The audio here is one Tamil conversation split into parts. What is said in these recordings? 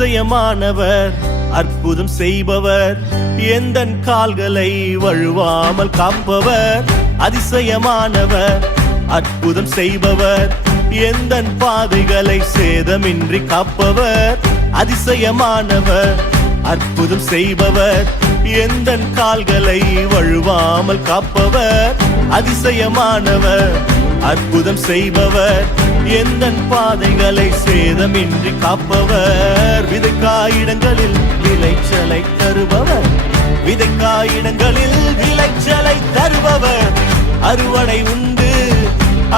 அதிசயமானவர், அற்புதம் செய்பவர், எந்தன் கால்களை வழுவாமல் காப்பவர். அதிசயமானவர், அற்புதம் செய்பவர், எந்தன் பாதைகளை சேதமின்றி காப்பவர். அதிசயமானவர், அற்புதம் செய்பவர், எந்தன் கால்களை வழுவாமல் காப்பவர். அதிசயமானவர், அற்புதம் செய்பவர், எந்தன் பாதைகளை சேதமின்றி காப்பவர். விதைக்காயிடங்களில் விளைச்சலை தருபவர், விதைக்காயிடங்களில் விளைச்சலை தருபவர். அறுவடை உண்டு,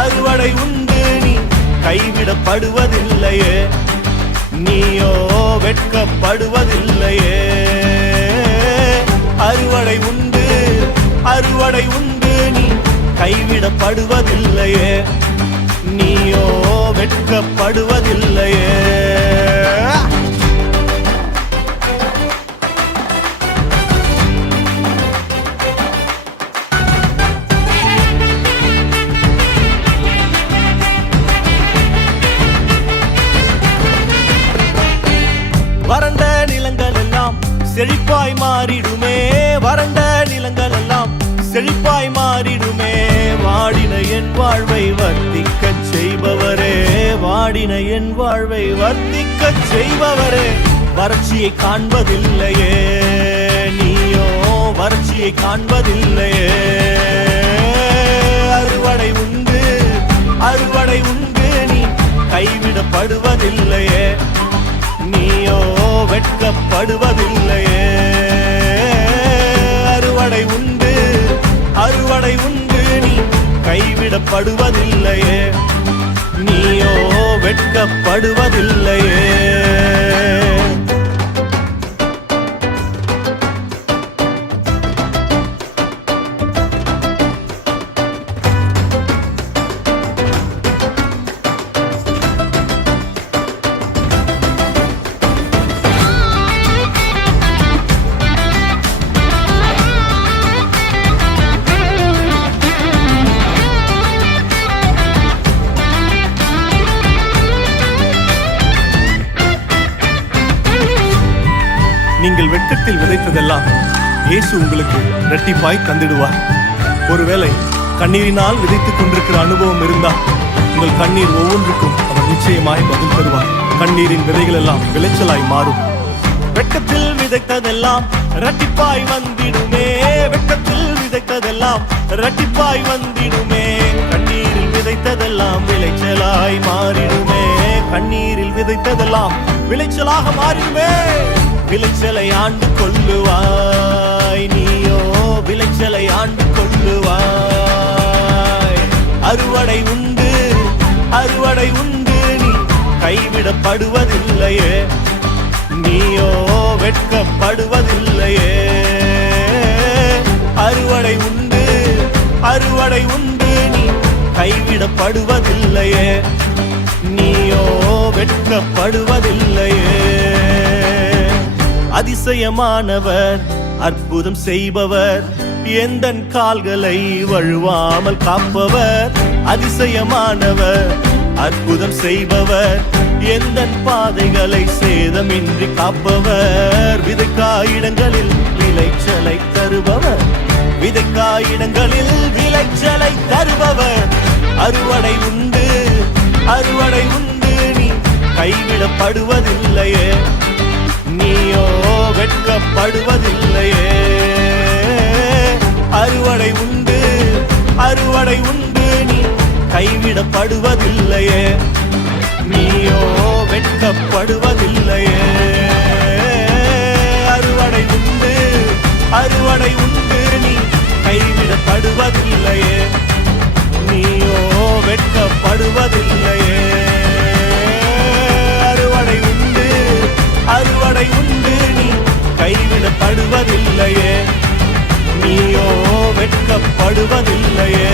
அறுவடை உண்டு, நீ கைவிடப்படுவதில்லையே, நீயோ வெட்கப்படுவதில்லையே. அறுவடை உண்டு, அறுவடை உண்டு, நீ கைவிடப்படுவதில்லையே, நீயோ வெட்கப்படுவதில்லையே. வறண்ட நிலங்கள் எல்லாம் செழிப்பாய் மாறிடுமே, வறண்ட நிலங்கள் எல்லாம் செழிப்பாய் மாறிடுமே. வாடின என் வாழ்வை வர்த்திக்கச் செய்பவரே, வாடின என் வாழ்வை வர்த்திக்கச் செய்பவரே. வறட்சியை காண்பதில்லையே, நீயோ வறட்சியை காண்பதில்லையே. அறுவடை உண்டு, அறுவடை உண்டு, நீ கைவிடப்படுவதில்லையே, நீயோ வெட்கப்படுவதில்லையே. அறுவடை உண்டு, அறுவடை உண்டு, நீ கைவிடப்படுவதில்லையே, நீயோ வெட்கப்படுவதில்லையே. நீங்கள் வெட்கத்தில் விதைத்ததெல்லாம் இயேசு உங்களுக்கு இரட்டிப்பாய் தந்திடுவார். ஒருவேளை கண்ணீரினால் விதைத்துக் கொண்டிருக்கிற அனுபவம் இருந்தால் உங்கள் கண்ணீர் ஒவ்வொன்றுக்கும் அவர் நிச்சயமாய் பதில் தருவார். கண்ணீரின் விதைகள் எல்லாம் விளைச்சலாய் மாறும். வெட்கத்தில் விதைத்ததெல்லாம் இரட்டிப்பாய் வந்திடுமே, வெட்கத்தில் விதைத்ததெல்லாம் இரட்டிப்பாய் வந்திடுமே. கண்ணீரில் விதைத்ததெல்லாம் விளைச்சலாய் மாறிடுமே, கண்ணீரில் விதைத்ததெல்லாம் விளைச்சலாக மாறிடுமே. விளைச்சலை ஆண்டு கொள்ளுவாய், நீயோ விளைச்சலை ஆண்டு கொள்ளுவாய். அறுவடை உண்டு, அறுவடை உண்டு, நீ கைவிடப்படுவதில்லையே, நீயோ வெட்கப்படுவதில்லையே. அறுவடை உண்டு, அறுவடை உண்டு, நீ கைவிடப்படுவதில்லையே, நீயோ வெட்கப்படுவதில்லையே. அதிசயமானவர், அற்புதம் செய்பவர், எந்தன் கால்களை வழுவாமல் காப்பவர். அதிசயமானவர், அற்புதம் செய்பவர், எந்தன் பாதைகளை சேதமின்றி காப்பவர். விதைக்காயிடங்களில் விளைச்சலை தருபவர், விதைக்காயிடங்களில் விளைச்சலை தருபவர். அறுவடை உண்டு, அறுவடை உண்டு, நீ கைவிடப்படுவதில்லையே, நீயோ வெட்கப்படுவதில்லையே. அறுவடை உண்டு, அறுவடை உண்டு, நீ கைவிடப்படுவதில்லையே, நீயோ வெட்கப்படுவதில்லையே. அறுவடை உண்டு, அறுவடை உண்டு, நீ கைவிடப்படுவதில்லையே, நீயோ வெட்கப்படுவதில்லையே. அறுவடை உண்டு, அறுவடை உண்டு, நீ கைவிடப்படுவதில்லையே, நீயோ வெட்கப்படுவதில்லையே.